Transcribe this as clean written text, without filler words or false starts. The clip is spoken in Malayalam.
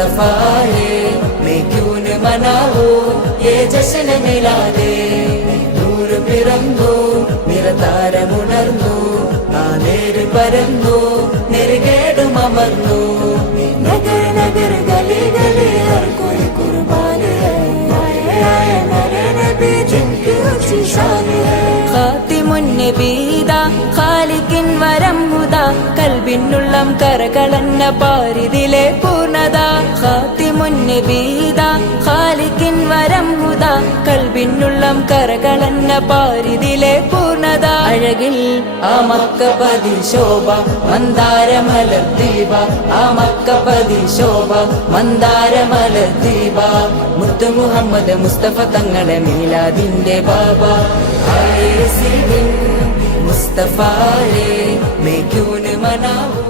मुस्तफा है, मैं क्यों न मनाऊं ये जश्न मिलादे. നൂറ് പിറന്നു നിറതാരമുണർന്നു, ആ നേര് പരന്നു നെറുകേടും അമർന്നു. നഗർ നഗർ ഗലി ഗലി ഹർ കോയി കുർബാൻ ഹൈ, ആയ മേരെ നബി ജിൻകി ഊंची शान है. ഖാതിമുൻ നബീദ ഖാലിഖിൻ വരം ഹുദ, കൽബിനുള്ളം കരകളന്ന പാരിതിലെ പൂർണ്ണത. ഖാതിമുൻ നബീദ ഖാലിഖിൻ വരം ഹുദ, കൽബിനുള്ളം കരകളന്ന പാരിതിലെ പൂർണ്ണത. അഴകിൽ ആ മക്കപതി ശോഭ മന്ദാരമലർ ദീപ, ആ മക്കപതി ശോഭ മന്ദാരമലർ ദീപ. മുത്തു മുഹമ്മദ് മുസ്തഫ തങ്ങളെ മീലാദിന്റെ ബാബ. मुस्तफा है, मैं क्यों न मनाऊं.